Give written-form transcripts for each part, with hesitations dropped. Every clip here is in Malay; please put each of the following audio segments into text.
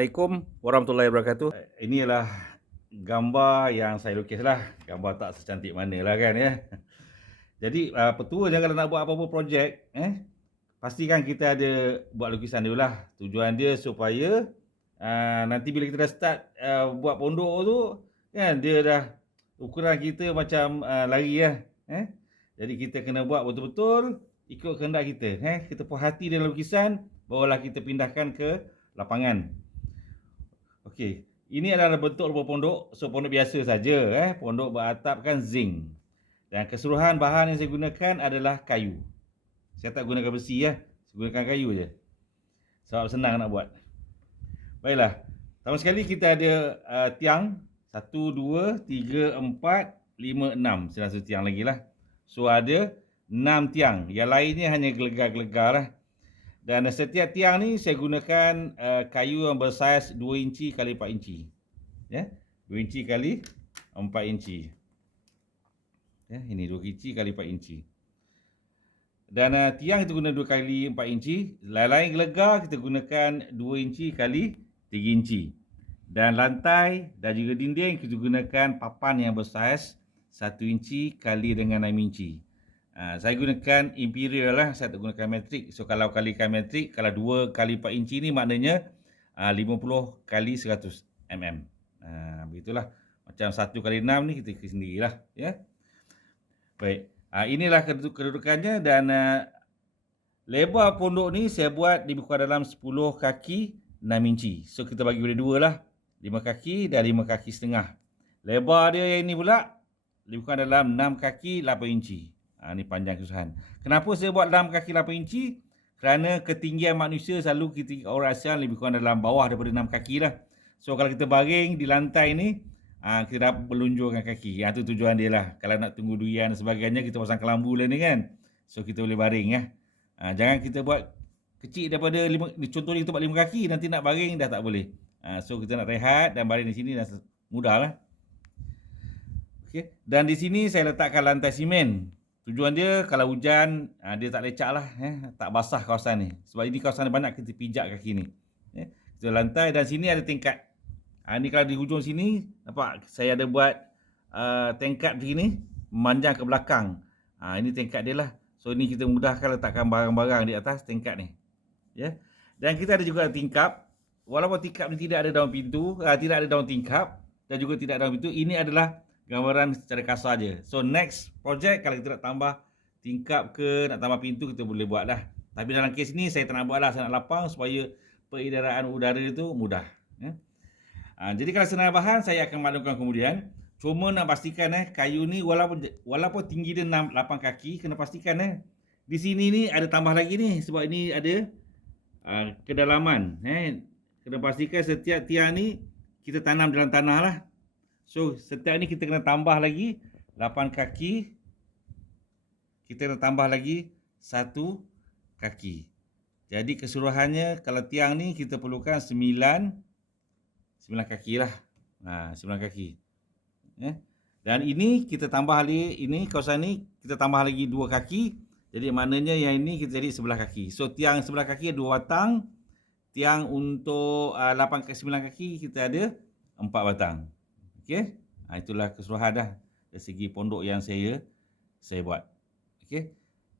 Assalamualaikum warahmatullahi wabarakatuh. Ini adalah gambar yang saya lukis lah. Gambar tak secantik mana lah kan ya. Jadi petua kalau nak buat apa-apa projek, pastikan kita ada buat lukisan dulu lah. Tujuan dia supaya nanti bila kita dah start buat pondok tu, kan dia dah ukuran kita macam lari lah. Jadi kita kena buat betul-betul ikut kehendak kita. Kita puas hati dalam lukisan, barulah kita pindahkan ke lapangan. Okey, ini adalah bentuk rumah pondok. So pondok biasa saja, pondok beratapkan zinc. Dan keseluruhan bahan yang saya gunakan adalah kayu. Saya tak gunakan besi ya. Saya gunakan kayu je. Sebab senang nak buat. Baiklah. Pertama sekali kita ada tiang 1 2 3 4 5 6. Saya rasa tiang lagi lah. So ada 6 tiang. Yang lainnya hanya gelegar-gelegar lah. Dan setiap tiang ni saya gunakan kayu yang bersaiz 2 inci kali 4 inci. 2 inci kali 4 inci. Ini 2 inci kali 4 inci. Dan tiang kita guna 2 kali 4 inci. Lain-lain gelegar kita gunakan 2 inci kali 3 inci. Dan lantai dan juga dinding kita gunakan papan yang bersaiz 1 inci kali dengan 6 inci. Saya gunakan imperial lah, saya tak gunakan metrik. So kalau kalikan metrik, kalau 2 kali 4 inci ni maknanya 50 kali 100 mm. Begitulah. Macam 1 kali 6 ni kita kira sendirilah. Ya. Baik. Inilah kedudukannya dan lebar pondok ni saya buat lebih kurang dalam 10 kaki 6 inci. So kita bagi boleh 2 lah. 5 kaki dan 5 kaki setengah. Lebar dia yang ni pula lebih kurang dalam 6 kaki 8 inci. Ini panjang kesusahan. Kenapa saya buat 6 kaki 8 inci? Kerana ketinggian manusia selalu kita orang ASEAN lebih kurang dalam bawah daripada 6 kaki lah. So kalau kita baring di lantai ni, kita dapat melunjurkan kaki. Itu tujuan dia lah. Kalau nak tunggu durian dan sebagainya, kita pasang kelambu lah ni kan. So kita boleh baring ya. Jangan kita buat kecil daripada 5, contohnya kita buat 5 kaki, nanti nak baring dah tak boleh. So kita nak rehat dan baring di sini dah mudah lah. Okay. Dan di sini saya letakkan lantai simen. Tujuan dia kalau hujan dia tak lecak lah, tak basah kawasan ni. Sebab ini kawasan banyak kita pijak kaki ni. Kita lantai dan sini ada tingkat. Ni kalau di hujung sini nampak saya ada buat tingkat begini memanjang ke belakang. Ini tingkat dia lah. So ni kita mudahkan letakkan barang-barang di atas tingkat ni. Ya. Dan kita ada juga tingkap. Walaupun tingkap ni tidak ada daun pintu, tidak ada daun tingkap dan juga tidak ada daun pintu, ini adalah gambaran secara kasar je. So next project kalau kita nak tambah tingkap ke, nak tambah pintu, kita boleh buat dah. Tapi dalam kes ni saya tak nak buat lah, saya nak lapang supaya peredaran udara itu mudah. Jadi kalau senarai bahan saya akan maklumkan kemudian. Cuma nak pastikan kayu ni walaupun tinggi dia 8 kaki, kena pastikan di sini ni ada tambah lagi ni sebab ini ada kedalaman. Kena pastikan setiap tiang ni kita tanam dalam tanah lah. So, setiap ni kita kena tambah lagi 8 kaki. Kita kena tambah lagi 1 kaki. Jadi keseluruhannya kalau tiang ni kita perlukan 9 kaki lah. 9 kaki. Dan ini kita tambah lagi, ini kawasan ni kita tambah lagi 2 kaki. Jadi maknanya yang ini kita jadi 11 kaki. So tiang 11 kaki ada 2 batang. Tiang untuk 8 ke 9 kaki kita ada 4 batang. Okey. Itulah keseluruhan dah dari segi pondok yang saya buat. Okey.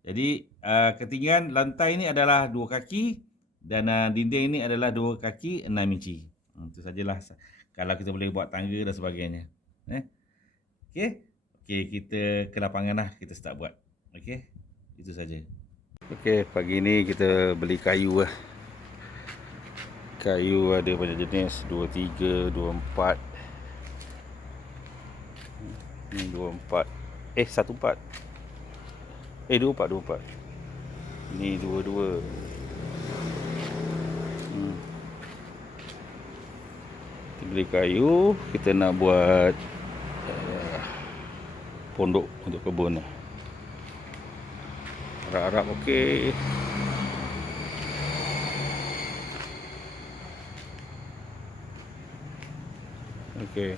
Jadi ketinggian lantai ini adalah 2 kaki dan dinding ini adalah 2 kaki 6 inci. Itu sajalah kalau kita boleh buat tangga dan sebagainya. Okey. Okey, kita ke lapangan lah, kita start buat. Okey. Itu saja. Okey, pagi ni kita beli kayu lah. Kayu ada banyak jenis, 23, 24. Ni 24. 14. 24. Ni 22. Kita beli kayu, kita nak buat pondok untuk kebun ni. Harap-harap okey. Okey.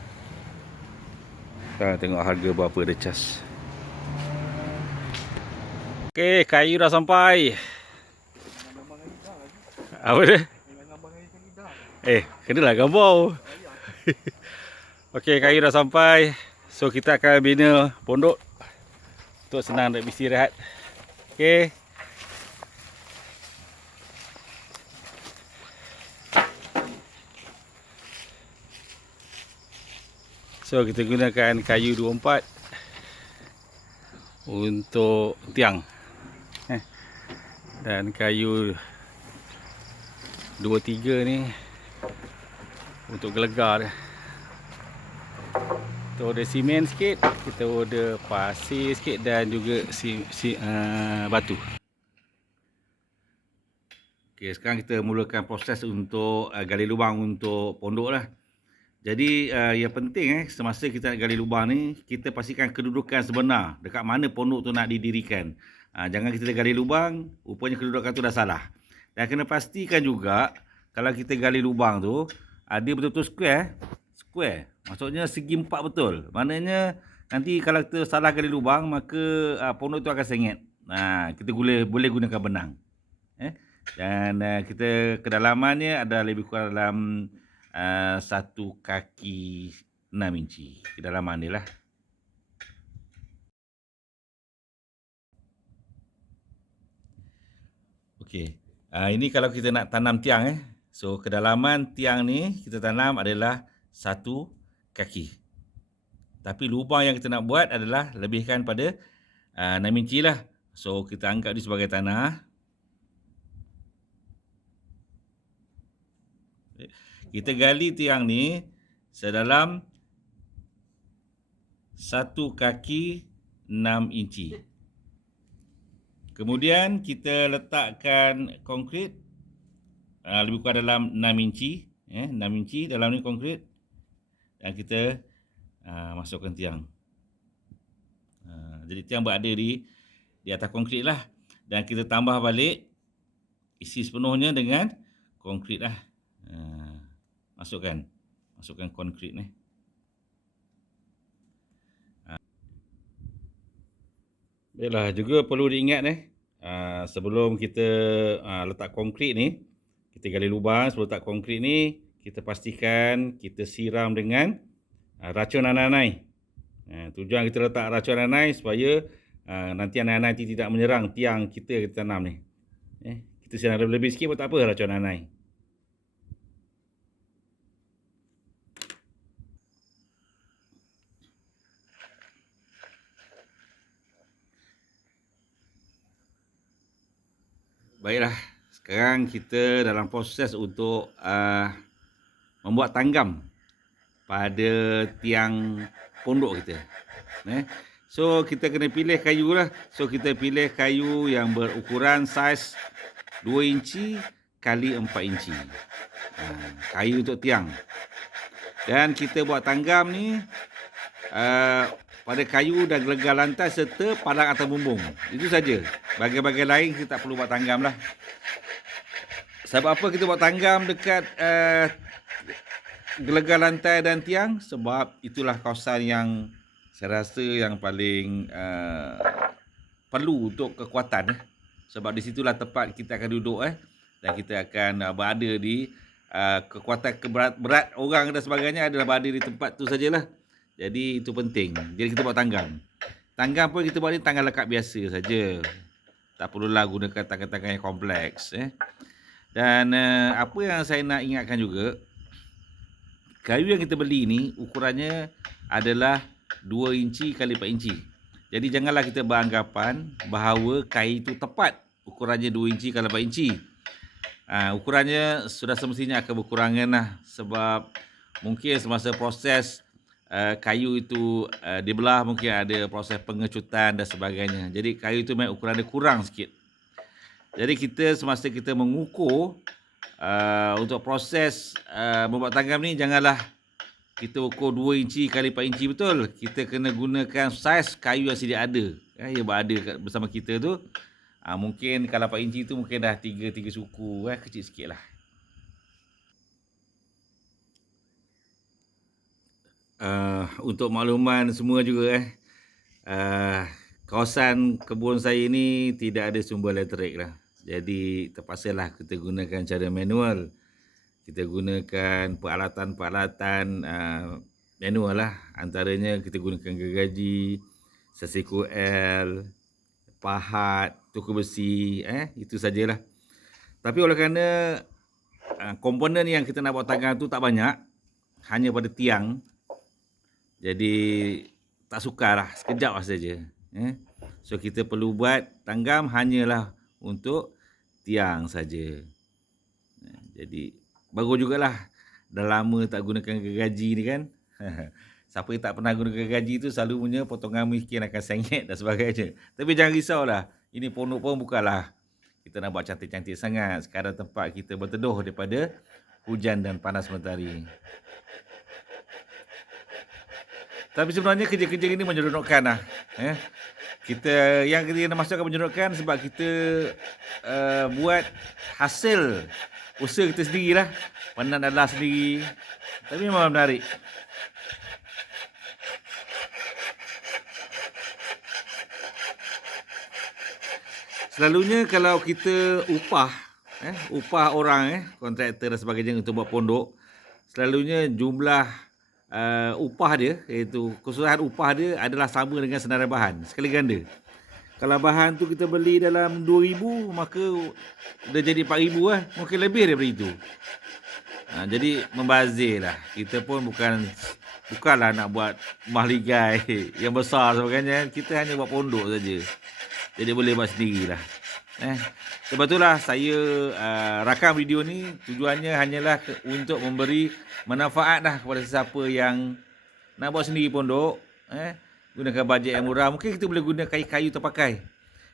Sekarang tengok harga berapa dia cas. Okey, kayu dah sampai. Apa dia? Kenalah gambar. Okey, kayu dah sampai. So kita akan bina pondok untuk senang nak beristirahat. Okey. So kita gunakan kayu 24 untuk tiang. Dan kayu 23 ni untuk gelegar dia. Kita order simen sikit, kita order pasir sikit dan juga batu. Okey, sekarang kita mulakan proses untuk gali lubang untuk pondok lah. Jadi yang penting semasa kita nak gali lubang ni, kita pastikan kedudukan sebenar dekat mana pondok tu nak didirikan. Jangan kita gali lubang, rupanya kedudukan tu dah salah. Dan kena pastikan juga kalau kita gali lubang tu, dia betul-betul square. Square, maksudnya segi 4 betul. Maknanya nanti kalau kita salah gali lubang, maka pondok tu akan sengit. Kita boleh gunakan benang. Dan kita kedalamannya ada lebih kurang dalam 1 kaki 6 inci. Kedalaman dia lah. Okey. Ini kalau kita nak tanam tiang So kedalaman tiang ni kita tanam adalah 1 kaki. Tapi lubang yang kita nak buat adalah lebihkan pada 6 inci lah. So kita anggap dia sebagai tanah. Kita gali tiang ni sedalam 1 kaki 6 inci. Kemudian kita letakkan konkrit lebih kurang dalam 6 inci. 6 inci dalam ni konkrit. Dan kita masukkan tiang. Jadi tiang berada di atas konkrit lah. Dan kita tambah balik, isi sepenuhnya dengan konkrit lah. Masukkan konkrit ni. Baiklah, juga perlu diingat sebelum kita letak konkrit ni, kita gali lubang, sebelum letak konkrit ni, kita pastikan kita siram dengan racun anai-anai. Tujuan kita letak racun anai supaya nanti anai-anai tidak menyerang tiang kita tanam ni. Kita siram lebih sikit pun tak apa racun anai. Baiklah, sekarang kita dalam proses untuk membuat tanggam pada tiang pondok kita. So kita kena pilih kayu lah. So kita pilih kayu yang berukuran saiz 2 inci kali 4 inci. Kayu untuk tiang. Dan kita buat tanggam ni pada kayu dan gelegar lantai serta palang atau bumbung. Itu saja. Bahagian-bahagian lain kita tak perlu buat tanggam lah. Sebab apa kita buat tanggam dekat gelegar lantai dan tiang? Sebab itulah kawasan yang saya rasa yang paling perlu untuk kekuatan. Sebab di situlah tempat kita akan duduk dan kita akan berada di kekuatan berat orang dan sebagainya adalah berada di tempat tu sajalah. Jadi itu penting. Jadi kita buat tanggam. Tanggam pun kita buat ni tanggam lekat biasa saja. Tak perlulah gunakan tanggam-tanggam yang kompleks. Dan apa yang saya nak ingatkan juga, kayu yang kita beli ni ukurannya adalah 2 inci kali 4 inci. Jadi janganlah kita beranggapan bahawa kayu itu tepat ukurannya 2 inci kali 4 inci. Ukurannya sudah semestinya akan berkurangan lah. Sebab mungkin semasa proses kayu itu dibelah, mungkin ada proses pengecutan dan sebagainya. Jadi kayu itu memang ukuran dia kurang sikit. Jadi kita semasa kita mengukur untuk proses membuat tanggam ni, janganlah kita ukur 2 inci kali 4 inci betul. Kita kena gunakan saiz kayu yang sedia ada. Yang berada bersama kita tu. Mungkin kalau 4 inci tu mungkin dah 3 suku. Kecil sikit lah. Untuk makluman semua juga kawasan kebun saya ni tidak ada sumber elektrik lah. Jadi terpaksalah kita gunakan cara manual. Kita gunakan peralatan-peralatan manual lah. Antaranya kita gunakan gergaji, sesiku L, pahat, tuku besi, itu sajalah. Tapi oleh kerana komponen yang kita nak buat tangga tu tak banyak, hanya pada tiang, jadi tak sukarlah, sekejap saja. So kita perlu buat tanggam hanyalah untuk tiang saja. Jadi bagus jugalah dah lama tak gunakan gergaji ni kan. Siapa yang tak pernah guna gergaji tu selalu punya potongan miskin akan sengit dan sebagainya. Tapi jangan risaulah, ini pondok pun bukanlah kita nak buat cantik-cantik sangat. Sekarang tempat kita berteduh daripada hujan dan panas matahari. Tapi sebenarnya kerja-kerja ini menyeronokkan lah. Kita nak masukkan menyeronokkan sebab kita buat hasil usaha kita sendirilah. Pandang adalah sendiri. Tapi memang menarik. Selalunya kalau kita upah orang, kontraktor dan sebagainya untuk buat pondok, selalunya jumlah upah dia, iaitu keseluruhan upah dia adalah sama dengan senarai bahan, sekali ganda. Kalau bahan tu kita beli dalam 2,000, maka dah jadi 4,000 lah, mungkin lebih daripada itu. Jadi membazir lah. Kita pun bukanlah nak buat mahligai yang besar sebagainya. Kita hanya buat pondok saja. Jadi boleh buat sendirilah. Sebab itulah saya rakam video ni, tujuannya hanyalah untuk memberi manfaat lah kepada sesiapa yang nak buat sendiri pondok. Gunakan bajet yang murah. Mungkin kita boleh guna kayu-kayu terpakai.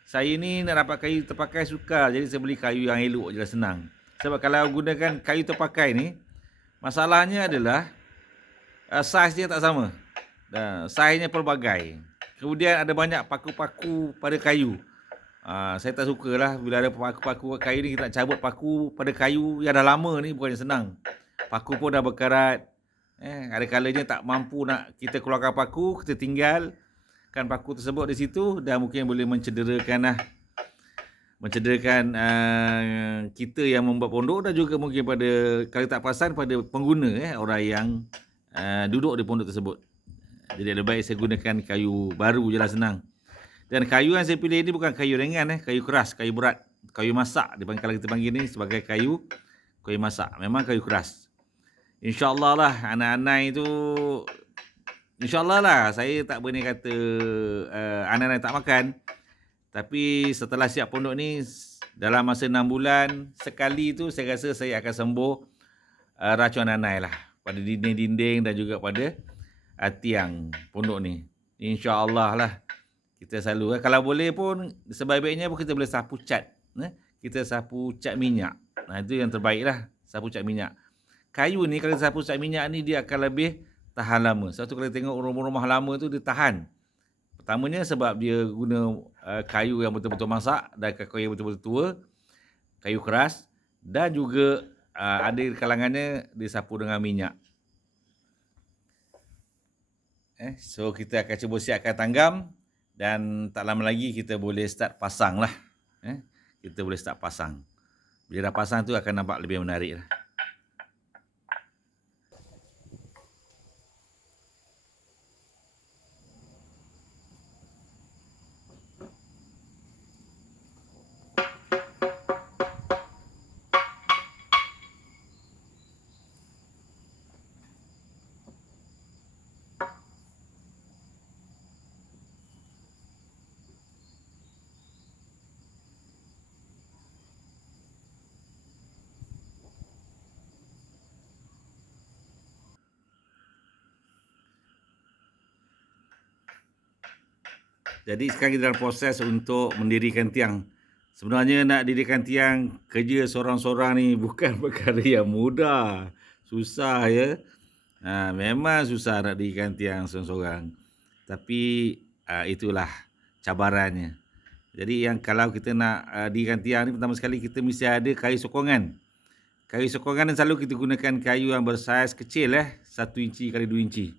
Saya ni nak dapat kayu terpakai sukar. Jadi saya beli kayu yang elok je lah, senang. Sebab kalau gunakan kayu terpakai ni, masalahnya adalah saiz dia tak sama. Saiznya pelbagai. Kemudian ada banyak paku-paku pada kayu. Saya tak sukalah bila ada paku-paku kayu ni, kita nak cabut paku pada kayu yang dah lama ni bukannya senang. Paku pun dah berkarat. Ada kalanya tak mampu nak kita keluarkan paku, kita tinggalkan paku tersebut di situ dan mungkin boleh mencederakan kita yang membuat pondok dan juga mungkin pada, kalau tak perasan, pada pengguna, orang yang duduk di pondok tersebut. Jadi lebih baik saya gunakan kayu baru je lah, senang. Dan kayu yang saya pilih ni bukan kayu ringan, kayu keras, kayu berat, kayu masak. Kalau kita panggil ni sebagai kayu masak. Memang kayu keras. InsyaAllah lah anak-anak itu, InsyaAllah lah, saya tak berani kata anak-anak tak makan. Tapi setelah siap pondok ni, dalam masa 6 bulan, sekali tu saya rasa saya akan sembuh racun anai lah. Pada dinding-dinding dan juga pada tiang pondok ni. InsyaAllah lah. Kita selalu, kalau boleh pun, sebaik-baiknya pun kita boleh sapu cat. Kita sapu cat minyak. Itu yang terbaik lah, sapu cat minyak. Kayu ni kalau sapu cat minyak ni dia akan lebih tahan lama. Sebab tu kalau tengok rumah-rumah lama tu dia tahan. Pertamanya sebab dia guna kayu yang betul-betul masak dan kayu yang betul-betul tua, kayu keras, dan juga ada kalangannya disapu dengan minyak. So kita akan cuba siapkan tanggam dan tak lama lagi kita boleh start pasang lah. Kita boleh start pasang. Bila dah pasang tu akan nampak lebih menarik lah. Jadi sekarang kita dalam proses untuk mendirikan tiang. Sebenarnya nak dirikan tiang, kerja seorang-seorang ni bukan perkara yang mudah. Susah ya. Memang susah nak dirikan tiang seorang-seorang. Tapi itulah cabarannya. Jadi kalau kita nak dirikan tiang ni, pertama sekali kita mesti ada kayu sokongan. Kayu sokongan selalu kita gunakan kayu yang bersaiz kecil 1 inci kali 2 inci.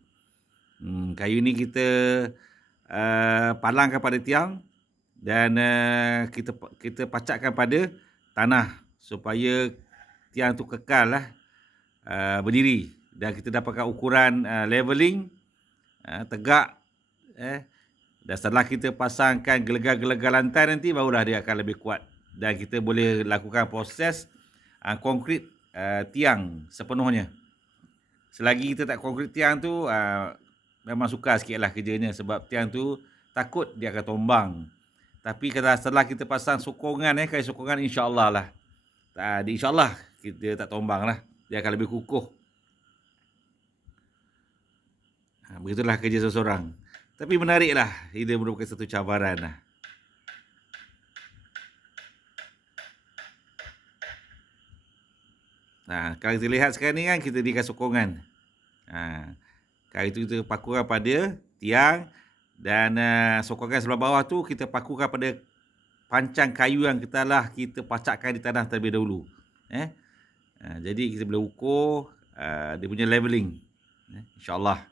Kayu ni kita palangkan pada tiang dan kita pacakkan pada tanah supaya tiang tu kekal lah berdiri. Dan kita dapatkan ukuran leveling, tegak. Dan setelah kita pasangkan gelegar-gelegar lantai nanti, barulah dia akan lebih kuat. Dan kita boleh lakukan proses konkrit tiang sepenuhnya. Selagi kita tak konkrit tiang tu, memang sukar sikit lah kerjanya. Sebab tiang tu takut dia akan tombang. Tapi setelah kita pasang sokongan, kain sokongan, insyaAllah lah. InsyaAllah kita tak tombang lah. Dia akan lebih kukuh. Begitulah kerja seseorang. Tapi menariklah. Ia merupakan satu cabaran lah. Kalau kita lihat sekarang ni kan, kita berikan sokongan. Kalau itu kita pakukan pada tiang. Dan sokongan sebelah bawah tu kita pakukan pada pancang kayu yang kita pacakkan di tanah terlebih dahulu. Jadi kita boleh ukur dia punya leveling. InsyaAllah.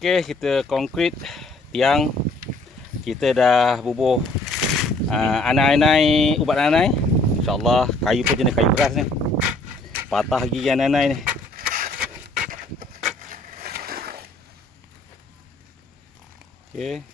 Okey, kita konkrit tiang. Kita dah bubuh anai-anai, ubat anai. InsyaAllah kayu pun jenis kayu keras ni. Patah gigi anai-anai ni. Okey.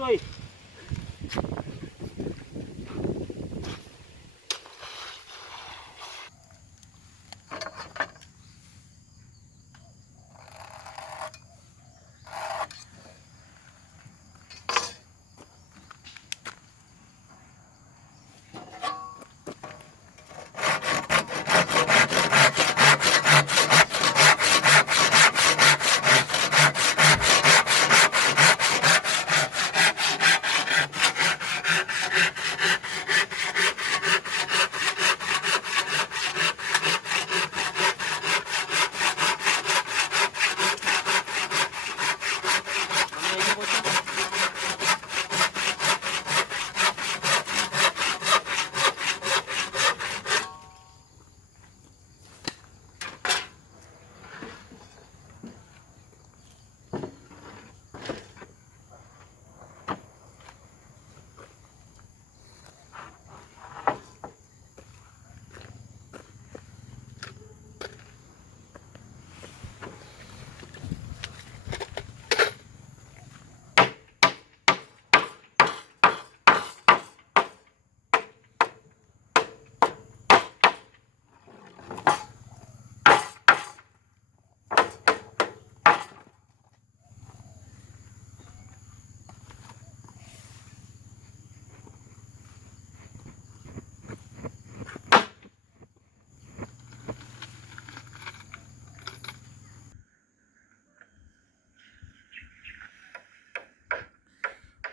tu oi.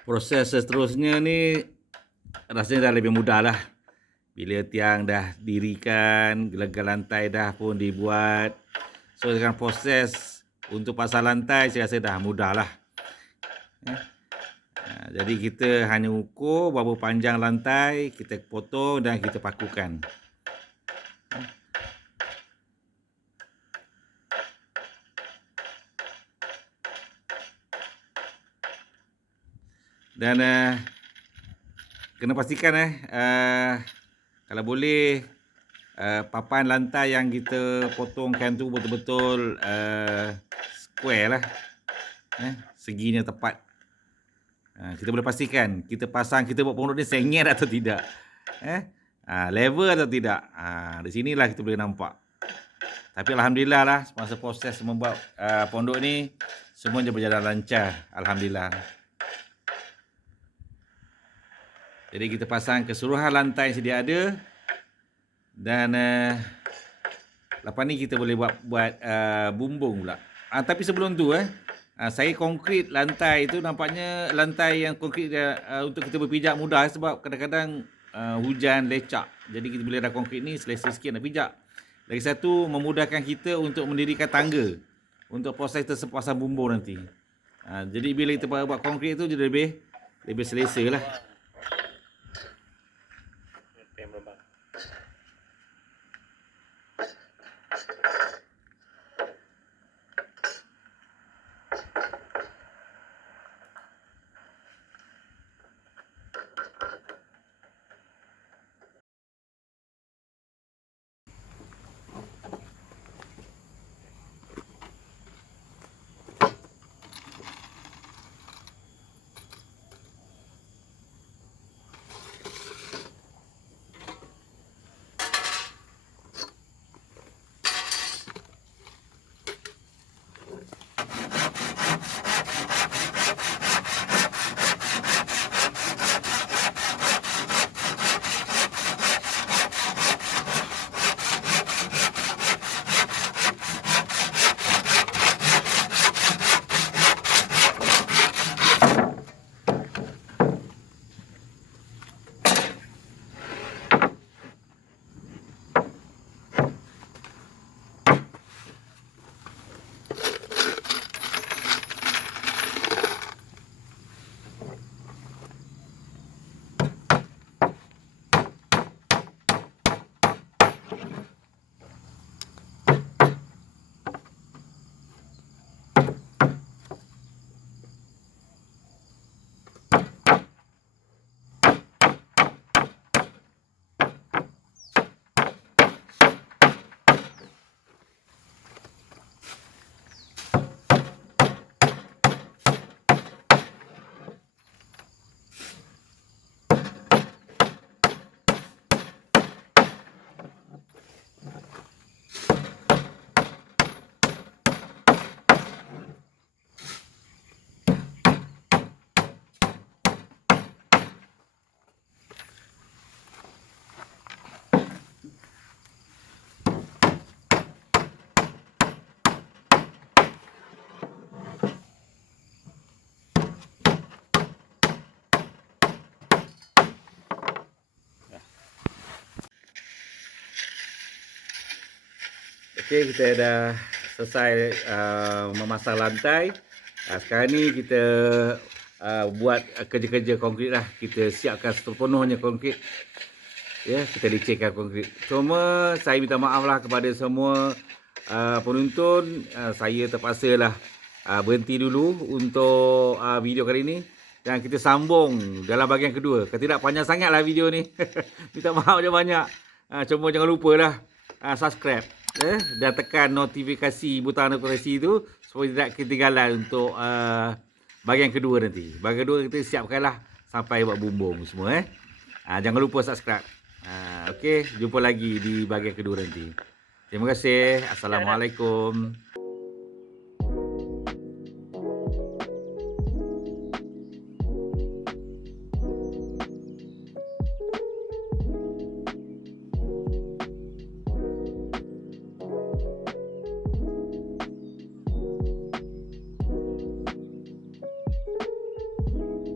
Proses seterusnya ni rasanya dah lebih mudah lah. Bila tiang dah dirikan, gelar lantai dah pun dibuat. So dengan proses untuk pasang lantai saya rasa dah mudah lah. Jadi kita hanya ukur berapa panjang lantai, kita potong dan kita pakukan. Dan kena pastikan kalau boleh papan lantai yang kita potongkan tu betul-betul square lah. Seginya tepat. Kita boleh pastikan kita pasang, kita buat pondok ni sengit atau tidak. Level atau tidak. Di sinilah kita boleh nampak. Tapi alhamdulillah lah, semasa proses membuat pondok ni semuanya berjalan lancar. Alhamdulillah. Jadi kita pasang keseluruhan lantai yang sedia ada. Dan lepas ni kita boleh buat bumbung pula. Tapi sebelum tu saya konkrit lantai tu, nampaknya lantai yang konkrit untuk kita berpijak mudah sebab kadang-kadang hujan lecak. Jadi kita boleh dah konkrit ni selesa sikit nak pijak. Lagi satu, memudahkan kita untuk mendirikan tangga untuk proses pasang bumbung nanti. Jadi bila kita buat konkrit tu jadi lebih selesa lah. Okey, kita dah selesai memasang lantai. Sekarang ni kita buat kerja-kerja konkrit lah. Kita siapkan sepenuhnya konkrit. Ya, kita lecehkan konkrit. Cuma saya minta maaf lah kepada semua penonton. Saya terpaksa lah berhenti dulu untuk video kali ini. Dan kita sambung dalam bahagian kedua. Kalau tidak, panjang sangat lah video ni. Minta maaf banyak-banyak. Cuma jangan lupa lah subscribe. Dan tekan notifikasi, butang notifikasi tu supaya tidak ketinggalan untuk bahagian kedua nanti. Bahagian kedua kita siapkanlah sampai buat bumbung semua. Jangan lupa subscribe. Okey, jumpa lagi di bahagian kedua nanti. Terima kasih. Assalamualaikum.